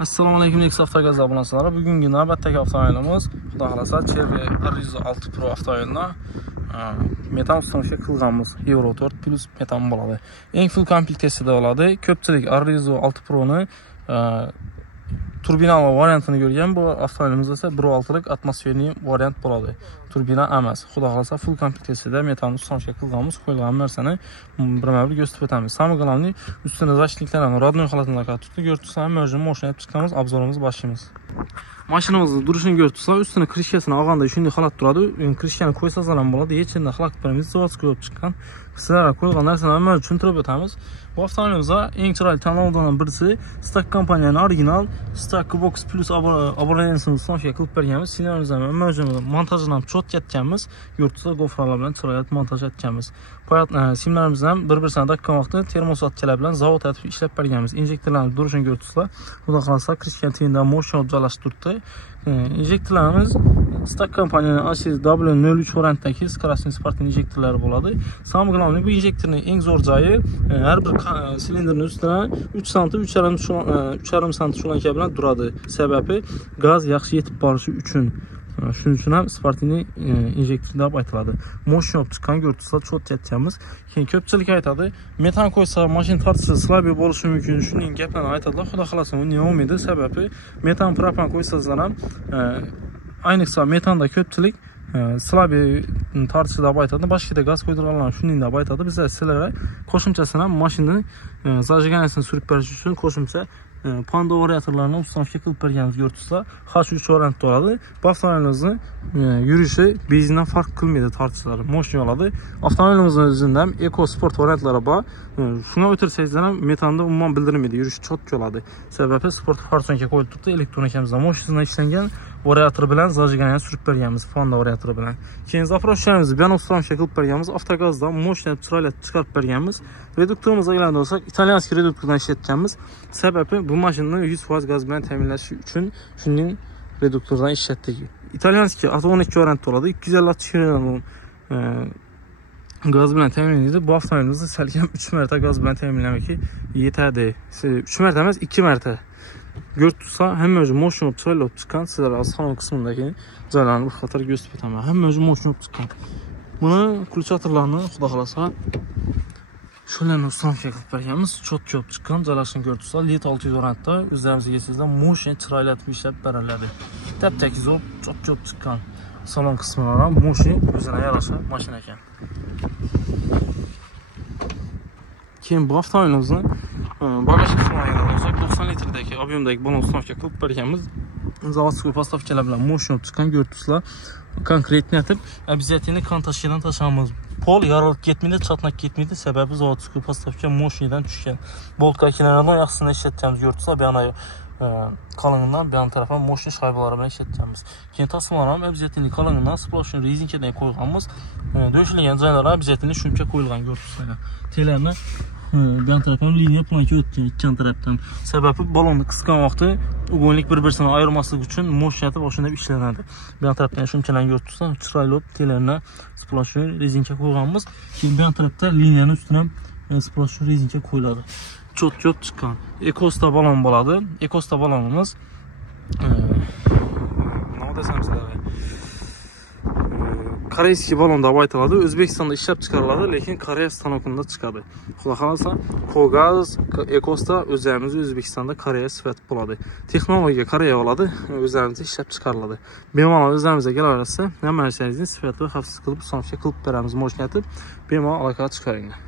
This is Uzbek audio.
Assalomu alaykum, Next Avtogaz abonachilari. Bugungi navbatdagi avtomobilimiz, xudo xolasa, Chevy Arrizo 6 Pro avtomobilini metan ustanishga qilganmiz. Euro 4 Plus metan bo'ladi. Eng full komplektida bo'ladi. Ko'pchilik Arrizo 6 Pro ni turbina variantini ko'rgan, bu avtomobilimiz esa 1.6 lik atmosferli variant bo'ladi. Turbina emas. Xudo xolasa full komplektida metan ustanishga qilganmiz. Qo'yilgan narsani birma-bir ko'rsatib o'tamiz. Самое главное, ustini zashliklarni rodnoy holatida tutib ko'rsatsa, mashina olib chiqamiz, obzorimizni boshlaymiz. Mashinamizni durishini ko'rsatsa, ustini krishkasini olganda shunday holat turadi. Krishkani qo'ysangiz ham bo'ladi. Hech qanday xalaqit bermaymiz. Zavodga olib chiqqan. Sizlarga qo'yilgan narsani tushuntirib o'tamiz. Bu avtomobilimizda eng chiroyli tanlovlardan birisi Stock kompaniyaning original Stock Box Plus abonentsini ustanishga qilib berganmiz. Sizlarimiz ham montajini ham chot ketganmiz. Yurtda gofralar bilan chiroyli montaj etganmiz. Simlarimiz ham bir-birsidan dakika vaqtda termosatchalar bilan zavod etib ishlab berganmiz. Injektorlarni durishini ko'rsatsa, xudo xolasa krishkan tiyindan motion joylashtirdi. Injektorlarimiz Stock kompaniyaning ACW03 variantidagi Skrasny Spartan injektorlari bo'ladi. Самое главное, bu injektorning eng zo'r joyi har bir silindrning ustidan 3 sm, 3,5 sm sho'lanka bilan turadi. Sababi gaz yaxshi yetib borishi uchun. Shuning uchun ham Spartanning injektori deb aytiladi. Motion olib chiqqan ko'rsatsa chot ketganmiz. Keyin ko'pchilik aytadi, metan qo'ysa mashina tortishi slabey bo'lishi mumkin. Shuning gaplarini aytadilar. Xudo xolasa uni olmaydi. Sababi metan propan qo'ysangizlar ham ayniqsa metanda ko'pchilik slabey tortishi deb aytadi. Boshqa gaz qo'ydirganlar shunday deb aytadi. Biz sizlarga qo'shimchasini ham mashinaning zajiganyasini surib berish uchun qo'shimcha Panda variatorlarini ustanishga qilib berganimiz ko'rsatsa, H3 variant bo'ladi. Bu avtomobilimizni yurishi benzindan farq qilmaydi, tortishlari motion oladi. Avtomobilimizning o'zida ham Eco Sport variantlari bor. Shuni o'tirsangiz ham metanda umuman bildirmaydi, yurishi chot bo'ladi. Sababi sport farsonga qo'yilib turibdi, elektronikamiz moshinadan ishlangan variator bilan zajiganyani surib berganmiz, Panda variatori bilan. Keyin zapravkamizni bu yana ustanishga qilib berganmiz, Avtogazdan moshina chiroyli chiqarib berganmiz. Reduktorimizga kelganda bo'lsak, italyanskiy reduktordan ishlatganmiz. Sababi bu mashinani 100% gaz bilan ta'minlash uchun shunday reduktordan ishlatdik. Italyanskiy A12 variant bo'ladi. 250 kilodan gaz bilan ta'minlaydi. Bu avtomobilimizni salkam 3 marta gaz bilan ta'minlamoqqa yetadi. 3 marta emas, 2 marta. Ko'rsatsa, hamma joy motion olib chiroyli olib chiqqan. Sizlar salon qismidagi joylarni bir qator ko'rsatib o'taman. Hamma joy motion olib chiqqan. Buni kulchatorlarni xudo xolasa shularni ustanishga qilib berganmiz. Chot olib chiqqan, joylashini ko'rsatsa, Lit 600 variantda o'zlarimizga sizlar motion chiroyli etib ishlab beriladi. Tap-tak zo'r, chot olib chiqqan. Salon qismlari ham motion o'ziga yarasha mashina ekan. Keyin bu avtomobilimizni bagaj qismiga olsak, 90 litrdagi ob'yemdagi balon ustanishga qilib berganmiz. Zavodskiy postavkalar bilan motion olib chiqqan ko'rsatsa, konkretni aytib, обязательно kontashidan tashamiz. Pol yorilib ketmaydi, chatnab ketmaydi, sababi zavodskiy postavka moshinadan tushgan. Boltkalardan yaxshidan ishlatganmiz ko'rsatsa, bu yana qalindan bu yana tarafdan moshina shaybalari bilan ishlatganmiz. Keyin tasmalar ham обязательно qalindan sploshni rezinkadan qo'yganmiz. Döşilgan joylari обязательно shumcha qo'yilgan ko'rsatsa. Telarni bu yan tarafdan liniya planka o'tgan ikki tarafdan. Sababi balonni qisgan vaqtda ugonlik bir-birsidan ayirmaslik uchun motion boshlanib ishlanadi. Bu yan tarafdan shumchalarni ko'rsatsa, chiroyli telarni sploshni rezinka qo'yganmiz. Keyin bu yan tarafda liniyaning ustidan sploshni rezinka qo'yiladi. Chot chiqqan. Ecosta balon bo'ladi. Ecosta balonimiz nima desam sizlarga? Koreyskiy balon deb aytiladi. O'zbekistonda ishlab chiqariladi, lekin Koreya stanokida chiqadi. Xudo xolasa, Kogaz, Ecosta o'zimiz O'zbekistonda Koreya sifat bo'ladi. Texnologiya Koreya oladi, o'zimizda ishlab chiqariladi. Bemalol o'zimizga kelaversa, hamma narsangizni sifat va xavfsiz qilib ustanishga qilib beramiz. Mo'shnatib, bemalol aloqa chiqaringlar.